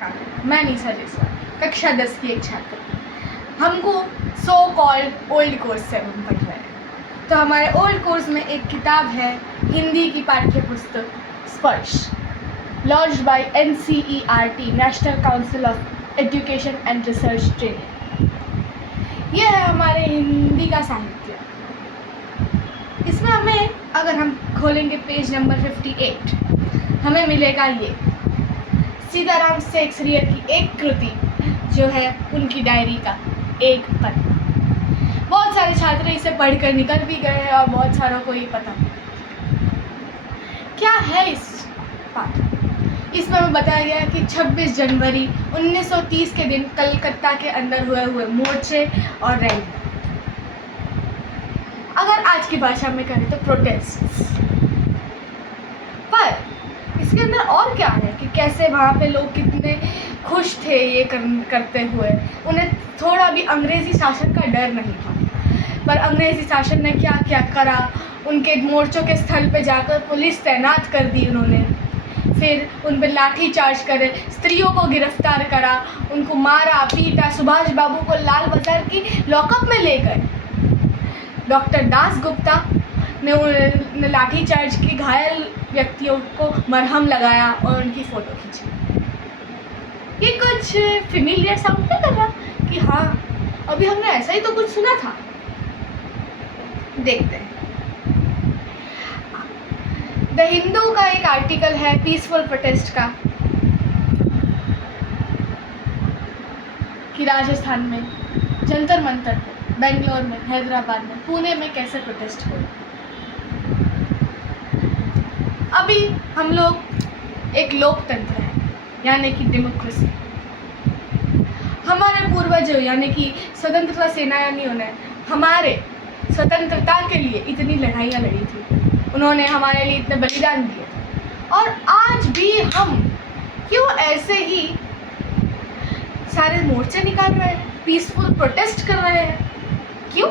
मैं निशा जैसवाल, कक्षा 10 की एक छात्र। हमको सो कॉल्ड ओल्ड कोर्स से हम पढ़ रहे हैं, तो हमारे ओल्ड कोर्स में एक किताब है हिंदी की पाठ्य पुस्तक स्पर्श, launched by NCERT, national council of education and research training. यह है हमारे हिंदी का साहित्य। इसमें हमें, अगर हम खोलेंगे पेज नंबर 58, हमें मिलेगा ये सीताराम शेक्सपियर की एक कृति जो है उनकी डायरी का एक पन्ना। बहुत सारे छात्र इसे पढ़कर निकल भी गए हैं और बहुत सारों को ये पता नहीं क्या है इस पाठ। इसमें हमें बताया गया कि 26 जनवरी 1930 के दिन कलकत्ता के अंदर हुए मोर्चे और रैली, अगर आज की भाषा में करें तो प्रोटेस्ट। पर इसके अंदर और क्या है कि कैसे वहाँ पे लोग कितने खुश थे ये करते हुए, उन्हें थोड़ा भी अंग्रेज़ी शासन का डर नहीं था। पर अंग्रेज़ी शासन ने क्या क्या करा, उनके मोर्चों के स्थल पे जाकर पुलिस तैनात कर दी उन्होंने, फिर उन पर लाठी चार्ज करे, स्त्रियों को गिरफ्तार करा, उनको मारा पीटा, सुभाष बाबू को लाल बाजार की लॉकअप में ले गए, डॉक्टर दास गुप्ता ने लाठी चार्ज की घायल व्यक्तियों को मरहम लगाया और उनकी फ़ोटो खींची। ये कुछ फेमिलियर साउंड नहीं कर रहा कि हाँ अभी हमने ऐसा ही तो कुछ सुना था। देखते हैं। द हिंदू का एक आर्टिकल है पीसफुल प्रोटेस्ट का कि राजस्थान में जंतर मंतर पे, बेंगलोर में, हैदराबाद में, पुणे में कैसे प्रोटेस्ट हो। अभी हम लोग एक लोकतंत्र है, यानी कि डेमोक्रेसी। हमारे पूर्वजों यानी कि स्वतंत्रता सेनानियों ने हमारे स्वतंत्रता के लिए इतनी लड़ाइयाँ लड़ी थी, उन्होंने हमारे लिए इतने बलिदान दिए थे, और आज भी हम क्यों ऐसे ही सारे मोर्चे निकाल रहे हैं, पीसफुल प्रोटेस्ट कर रहे हैं? क्यों?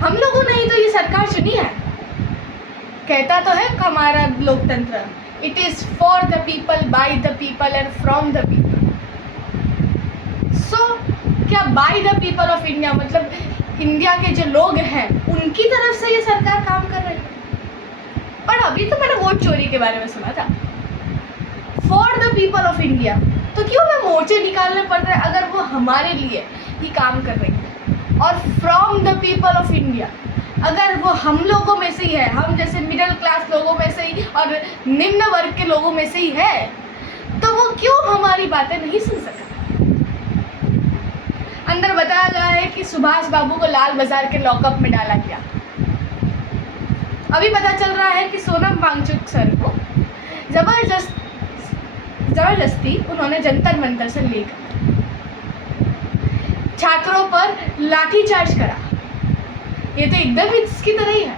हम लोगों ने ही तो ये सरकार चुनी है। कहता तो है हमारा लोकतंत्र, it is for the people, by the people and from the people. So क्या by the people of India मतलब इंडिया के जो लोग हैं उनकी तरफ से ये सरकार काम कर रही है? पर अभी तो मैंने वोट चोरी के बारे में सुना था। For the people of India, तो क्यों हमें मोर्चे निकालने पड़ रहे हैं अगर वो हमारे लिए ही काम कर रही है? और from the people of India, अगर वो हम लोगों में से ही है, हम जैसे मिडिल क्लास लोगों में से ही और निम्न वर्ग के लोगों में से ही है, तो वो क्यों हमारी बातें नहीं सुन सकते? अंदर बताया गया है कि सुभाष बाबू को लाल बाजार के लॉकअप में डाला गया। अभी पता चल रहा है कि सोनम वांगचुक सर को जबरदस्ती उन्होंने जंतर मंतर से लेकर छात्रों पर लाठीचार्ज करा। ये तो एकदम इसकी तरह ही है।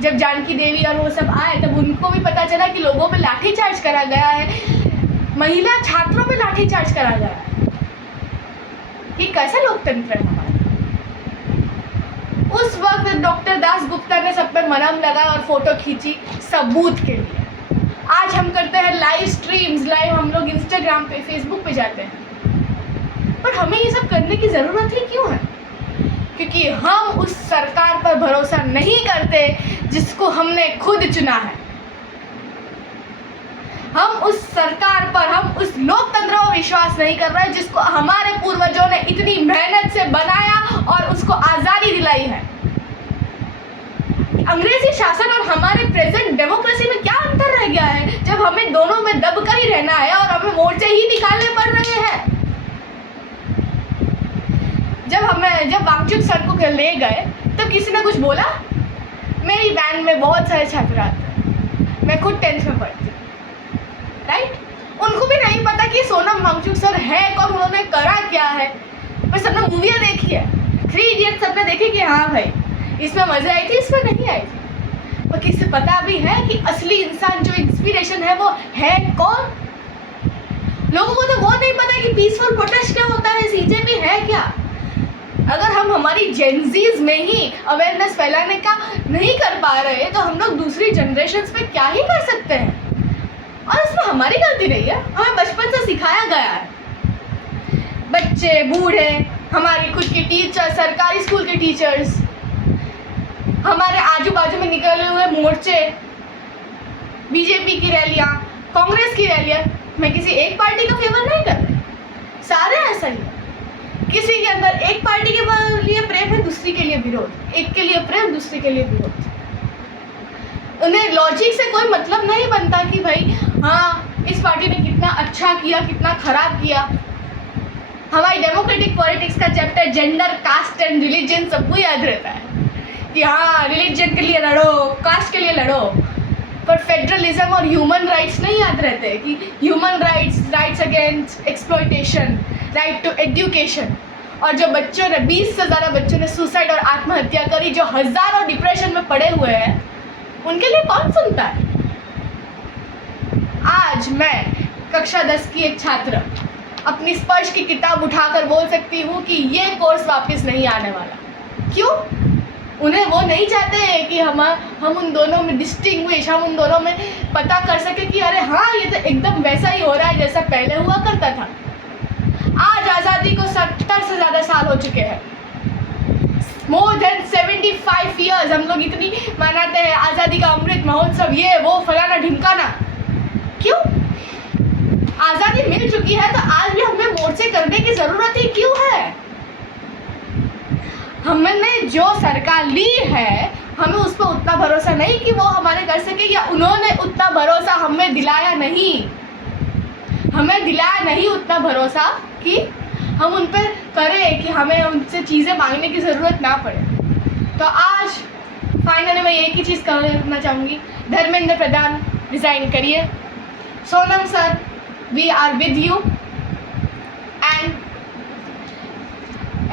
जब जानकी देवी और वो सब आए तब उनको भी पता चला कि लोगों पे लाठीचार्ज करा गया है, महिला छात्रों पे लाठीचार्ज करा गया है। ये कैसा लोकतंत्र है हमारा? उस वक्त डॉक्टर दास गुप्ता ने सब पे मरहम लगाया और फोटो खींची सबूत के लिए। आज हम करते हैं लाइव स्ट्रीम्स, लाइव हम लोग इंस्टाग्राम पे, फेसबुक पे जाते हैं, पर हमें ये सब करने की ज़रूरत ही क्यों है? क्योंकि हम उस सरकार पर भरोसा नहीं करते जिसको हमने खुद चुना है। हम उस सरकार पर, हम उस लोकतंत्र पर विश्वास नहीं कर रहे जिसको हमारे पूर्वजों ने इतनी मेहनत से बनाया और उसको आज़ादी दिलाई है। अंग्रेजी शासन और हमारे प्रेजेंट डेमोक्रेसी में क्या अंतर रह गया है जब हमें दोनों में दब कर ही रहना है और हमें मोर्चे ही निकालने पड़ रहे हैं? जब वांगचुक सर को ले गए तो किसी ने कुछ बोला? मेरी वैन में बहुत सारे छात्र आते हैं, मैं खुद 10th में पढ़ती हूँ, राइट? उनको भी नहीं पता कि सोनम वांगचुक सर है कौन, उन्होंने करा क्या है। पर सबने मूवियाँ देखी है, 3 इडियट्स सबने देखी कि हाँ भाई इसमें मज़ा आई थी, इसमें नहीं आई थी। पर किसी पता भी है कि असली इंसान जो इंस्पिरेशन है वो है कौन? लोगों को तो वो नहीं पता कि पीसफुल प्रोटेस्ट क्या होता है, CJP है क्या। अगर हम हमारी जेनजीज में ही अवेयरनेस फैलाने का नहीं कर पा रहे तो हम लोग दूसरी जनरेशन्स पे क्या ही कर सकते हैं? और इसमें उसमें हमारी गलती नहीं है, हमें बचपन से सिखाया गया है। बच्चे, बूढ़े, हमारी खुद की टीचर, सरकारी स्कूल के टीचर्स, हमारे आजू बाजू में निकले हुए मोर्चे, बीजेपी की रैलियाँ, कांग्रेस की रैलियाँ, मैं किसी एक पार्टी का फेवर नहीं कर रही, सारे ऐसा ही है। किसी के अंदर एक पार्टी के लिए प्रेम है, दूसरी के लिए विरोध, एक के लिए प्रेम, दूसरी के लिए विरोध। उन्हें लॉजिक से कोई मतलब नहीं बनता कि भाई हाँ इस पार्टी ने कितना अच्छा किया, कितना खराब किया। हमारी डेमोक्रेटिक पॉलिटिक्स का chapter gender, caste and religion सबको याद रहता है कि हाँ रिलीजन के लिए लड़ो, कास्ट के लिए लड़ो, पर फेडरलिज्म और ह्यूमन राइट्स नहीं याद रहते कि human rights against exploitation, right to education. और जो बच्चों ने 20 से ज़्यादा बच्चों ने सुसाइड और आत्महत्या करी, जो हज़ारों डिप्रेशन में पड़े हुए हैं, उनके लिए कौन सुनता है? आज मैं कक्षा 10 की एक छात्र अपनी स्पर्श की किताब उठाकर बोल सकती हूँ कि ये कोर्स वापस नहीं आने वाला। क्यों? उन्हें वो नहीं चाहते कि हम उन दोनों में डिस्टिंग्विश, हम उन दोनों में पता कर सके कि अरे हाँ ये तो एकदम वैसा ही हो रहा है जैसा पहले हुआ करता था। आज आज़ादी को 70 से ज़्यादा साल हो चुके हैं, मोर देन 75 ईयर्स। हम लोग इतनी मनाते हैं आज़ादी का अमृत महोत्सव, ये वो फलाना ढिमकाना। क्यों? आज़ादी मिल चुकी है तो आज भी हमें मोर्चे करने की ज़रूरत ही क्यों है? हमने जो सरकार ली है, हमें उस पर उतना भरोसा नहीं कि वो हमारे कर सके, या उन्होंने उतना भरोसा हमें दिलाया नहीं। हमें दिलाया नहीं उतना भरोसा कि हम उन पर करें कि हमें उनसे चीज़ें मांगने की ज़रूरत ना पड़े। तो आज फाइनली मैं एक ही चीज़ कहना चाहूँगी, धर्मेंद्र प्रधान रिज़ाइन करिए। Sonam sir, we are with you. And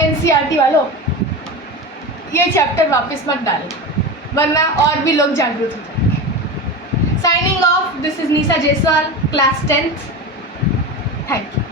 NCERT वालों, ये चैप्टर वापस मत डालें, वरना और भी लोग जागरूक हो जाएंगे। Signing off, this is Nisha Jaiswal, class 10th। Thank you.